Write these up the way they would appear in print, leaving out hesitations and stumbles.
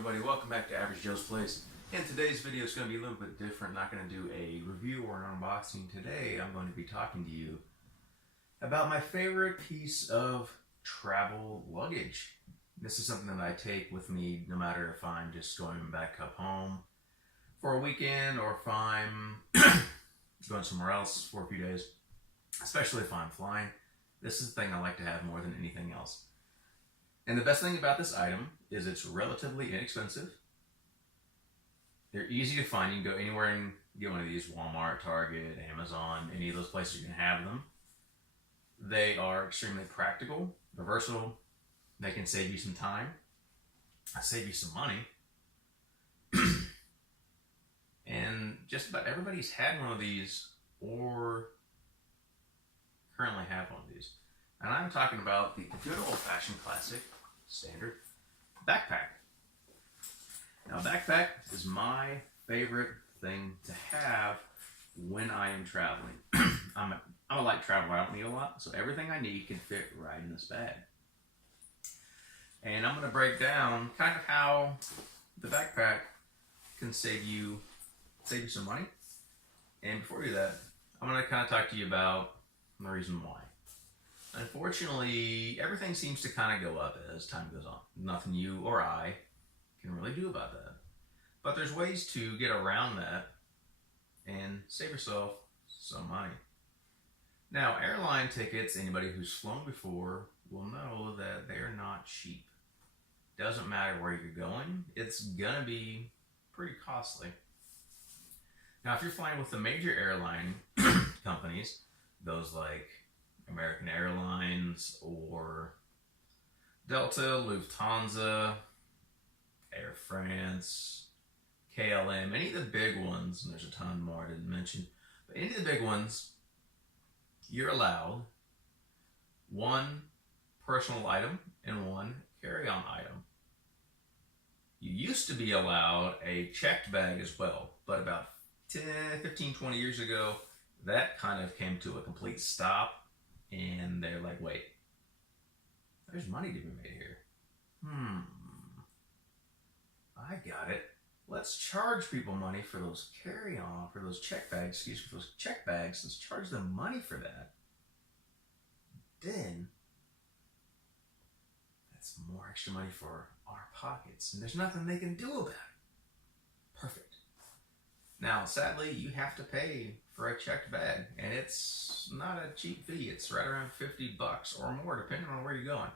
everybody, welcome back to Average Joe's Place. And today's video is going to be a little bit different. I'm not going to do a review or an unboxing. Today I'm going to be talking to you about my favorite piece of travel luggage. This is something that I take with me no matter if I'm just going back up home for a weekend or if I'm going somewhere else for a few days, especially if I'm flying. This is the thing I like to have more than anything else. And the best thing about this item is it's relatively inexpensive. They're easy to find. You can go anywhere and get one of these: Walmart, Target, Amazon, any of those places you can have them. They are extremely practical, they're versatile, they can save you some time, save you some money. And just about everybody's had one of these or currently have one of these. And I'm talking about the good old-fashioned classic standard backpack. Now, a backpack is my favorite thing to have when I am traveling. I'm a light traveler. I don't need a lot, so everything I need can fit right in this bag. And I'm going to break down kind of how the backpack can save you some money. And before we do that, I'm going to kind of talk to you about the reason why. Unfortunately, everything seems to kind of go up as time goes on. Nothing you or I can really do about that. But there's ways to get around that and save yourself some money. Now, airline tickets, anybody who's flown before will know that they're not cheap. Doesn't matter where you're going, it's gonna be pretty costly. Now, if you're flying with the major airline companies, those like American Airlines or Delta, Lufthansa, Air France, KLM, any of the big ones, and there's a ton more I didn't mention, but any of the big ones, you're allowed one personal item and one carry-on item. You used to be allowed a checked bag as well, but about 15, 20 years ago, that kind of came to a complete stop, and they're like, wait, there's money to be made here. I got it. Let's charge people money for those carry-on, for those check bags, for those check bags. Let's charge them money for that. Then, that's more extra money for our pockets, and there's nothing they can do about it. Perfect. Now, sadly, you have to pay for a checked bag, and it's not a cheap fee. It's right around $50 or more, depending on where you're going.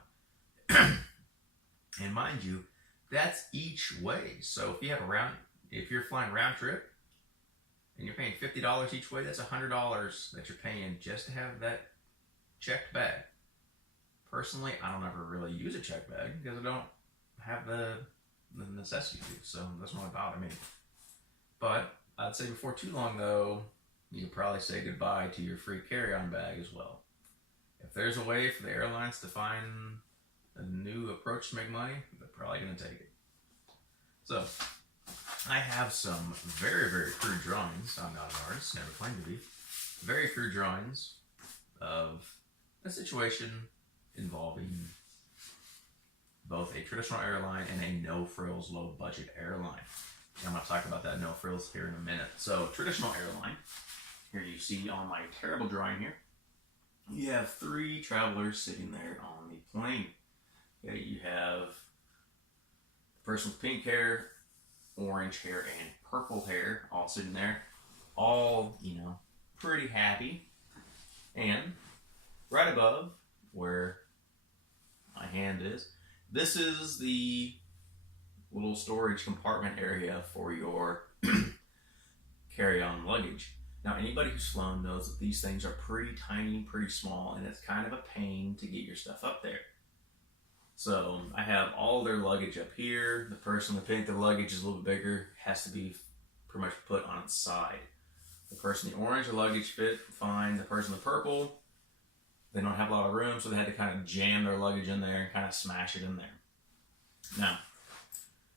And mind you, that's each way. So if you're flying round trip and you're paying $50 each way, that's $100 that you're paying just to have that checked bag. Personally, I don't ever really use a checked bag because I don't have the necessity to, so that's not bother me. But I'd say before too long, though, you could probably say goodbye to your free carry-on bag as well. If there's a way for the airlines to find a new approach to make money, they're probably going to take it. So, I have some very, very crude drawings. I'm not an artist, never claimed to be. Very crude drawings of a situation involving both a traditional airline and a no-frills, low-budget airline. And I'm going to talk about that no-frills here in a minute. So, traditional airline, here you see on my terrible drawing here, you have 3 travelers sitting there on the plane. Okay, you have the person with pink hair, orange hair, and purple hair all sitting there, all, pretty happy. And right above where my hand is, this is the little storage compartment area for your carry-on luggage. Now, anybody who's flown knows that these things are pretty tiny, pretty small, and it's kind of a pain to get your stuff up there. So I have all their luggage up here. The person with pink, their luggage is a little bit bigger, has to be pretty much put on its side. The person in the orange, their luggage fit fine. The person in the purple, they don't have a lot of room, so they had to kind of jam their luggage in there and kind of smash it in there. Now,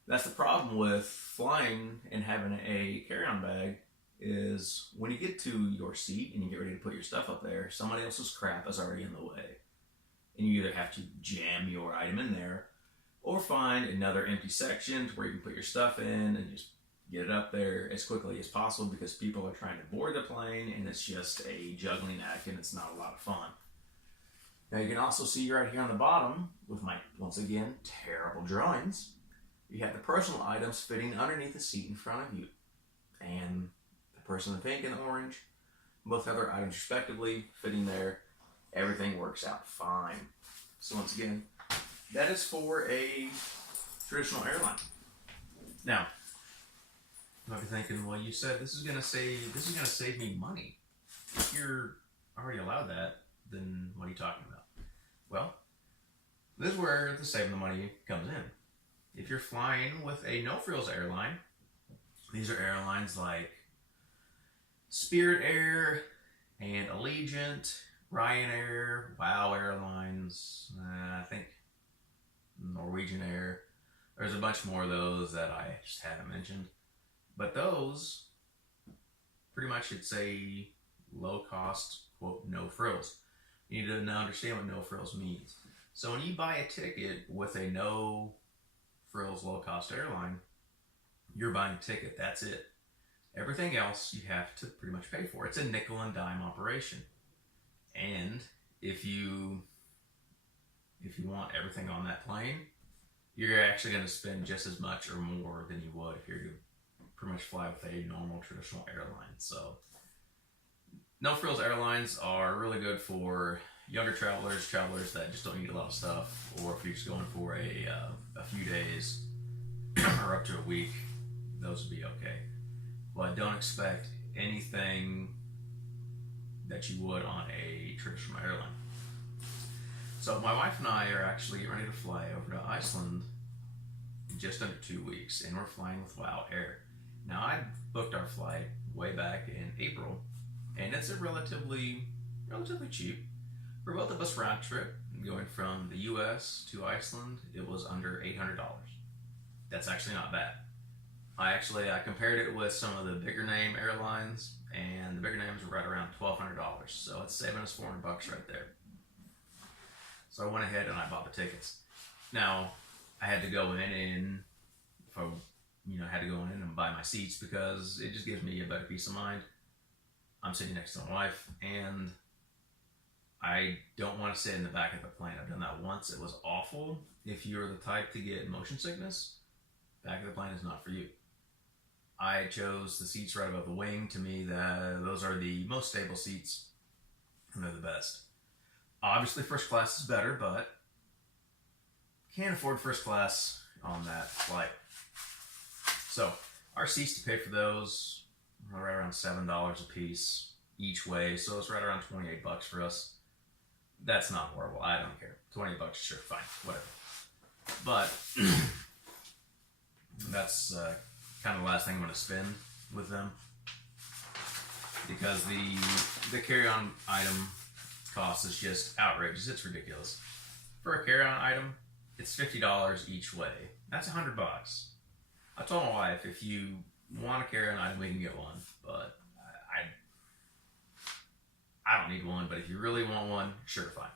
that's the problem with flying and having a carry-on bag, is when you get to your seat and you get ready to put your stuff up there, somebody else's crap is already in the way. And you either have to jam your item in there, or find another empty section where you can put your stuff in and just get it up there as quickly as possible, because people are trying to board the plane and it's just a juggling act and it's not a lot of fun. Now you can also see right here on the bottom with my, once again, terrible drawings, you have the personal items fitting underneath the seat in front of you. And the person in pink and orange, both have their items respectively fitting there. Everything works out fine. So once again, that is for a traditional airline. Now, you might be thinking, well, you said this is gonna save me money. If you're already allowed that, then what are you talking about? Well, this is where the saving the money comes in. If you're flying with a no-frills airline, these are airlines like Spirit Air and Allegiant, Ryanair, WOW Airlines, I think Norwegian Air. There's a bunch more of those that I just haven't mentioned. But those, pretty much it's a low-cost, quote, no frills. You need to understand what no frills means. So when you buy a ticket with a no frills low-cost airline, you're buying a ticket, that's it. Everything else you have to pretty much pay for. It's a nickel and dime operation. And if you want everything on that plane, you're actually going to spend just as much or more than you would if you're to pretty much fly with a normal traditional airline. So no frills airlines are really good for younger travelers that just don't need a lot of stuff, or if you're just going for a few days or up to a week, those would be okay. But don't expect anything that you would on a traditional airline. So my wife and I are actually ready to fly over to Iceland in just under 2 weeks, and we're flying with WOW Air. Now I booked our flight way back in April, and it's a relatively cheap. For both of us round trip, going from the US to Iceland, it was under $800. That's actually not bad. I compared it with some of the bigger name airlines, and the bigger names were right around $1,200. So it's saving us $400 right there. So I went ahead and I bought the tickets. Now I had to go in and and buy my seats, because it just gives me a better peace of mind. I'm sitting next to my wife, and I don't want to sit in the back of the plane. I've done that once. It was awful. If you're the type to get motion sickness, back of the plane is not for you. I chose the seats right above the wing. To me, those are the most stable seats, and they're the best. Obviously, first class is better, but can't afford first class on that flight. So our seats, to pay for those, are right around $7 a piece each way. So it's right around $28 for us. That's not horrible. I don't care. $28, sure, fine, whatever. But that's kind of the last thing I'm going to spend with them, because the carry-on item cost is just outrageous. It's ridiculous. For a carry-on item, it's $50 each way. That's $100. I told my wife, if you want a carry-on item, we can get one, but I don't need one. But if you really want one, sure, fine.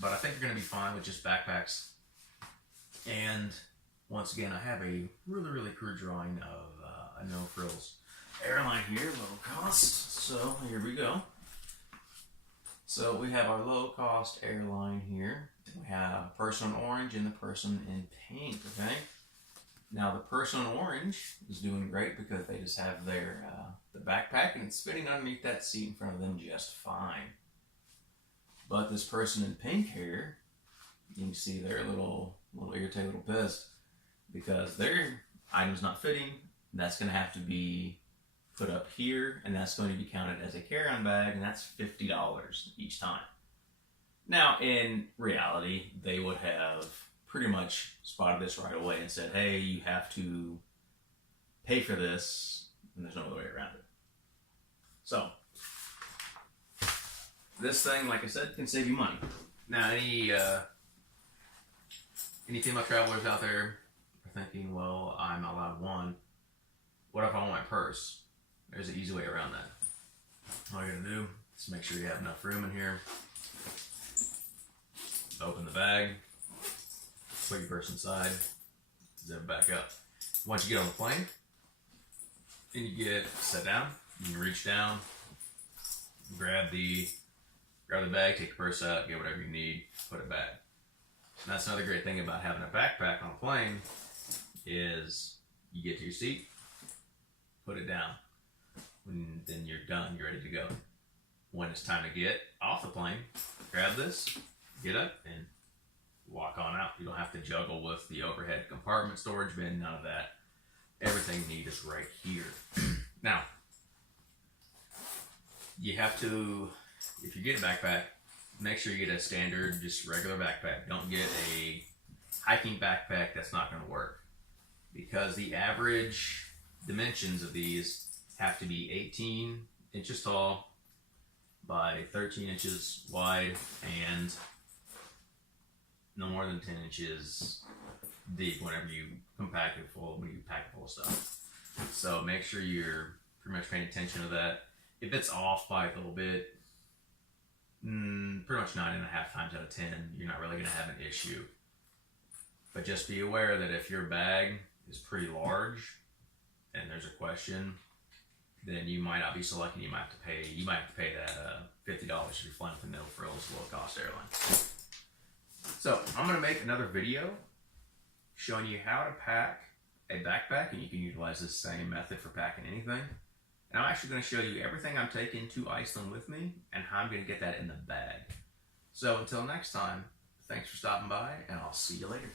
But I think you're going to be fine with just backpacks. And once again, I have a really crude drawing of a no frills airline here, low cost. So here we go. So we have our low cost airline here. We have a person in orange and the person in pink, okay? Now the person in orange is doing great because they just have their the backpack, and it's fitting underneath that seat in front of them just fine. But this person in pink here, you can see they're a little irritated, a little pissed, because their item's not fitting. That's going to have to be put up here, and that's going to be counted as a carry-on bag, and that's $50 each time. Now, in reality, they would have pretty much spotted this right away and said, hey, you have to pay for this, and there's no other way around it. So, this thing, like I said, can save you money. Now, any female travelers out there are thinking, well, I'm allowed one. What if I want my purse? There's an easy way around that. All you're going to do is make sure you have enough room in here. Open the bag. put your purse inside, zip it back up. Once you get on the plane and you get set down, you can reach down, grab the bag, take your purse out, get whatever you need, put it back. And that's another great thing about having a backpack on a plane is you get to your seat, put it down, and then you're done, you're ready to go. When it's time to get off the plane, grab this, get up, and walk on out. You don't have to juggle with the overhead compartment, storage bin, none of that. Everything you need is right here. Now, you have to, if you get a backpack, make sure you get a standard, just regular backpack. Don't get a hiking backpack, that's not going to work. Because the average dimensions of these have to be 18 inches tall by 13 inches wide and no more than 10 inches deep whenever you pack it full of stuff. So make sure you're pretty much paying attention to that. If it's off by a little bit, pretty much 9.5 times out of 10, you're not really going to have an issue. But just be aware that if your bag is pretty large and there's a question, then you might not be selecting. You might have to pay that $50 if you're flying with a no frills low cost airline. So I'm going to make another video showing you how to pack a backpack, and you can utilize this same method for packing anything. And I'm actually going to show you everything I'm taking to Iceland with me and how I'm going to get that in the bag. So until next time, thanks for stopping by, and I'll see you later.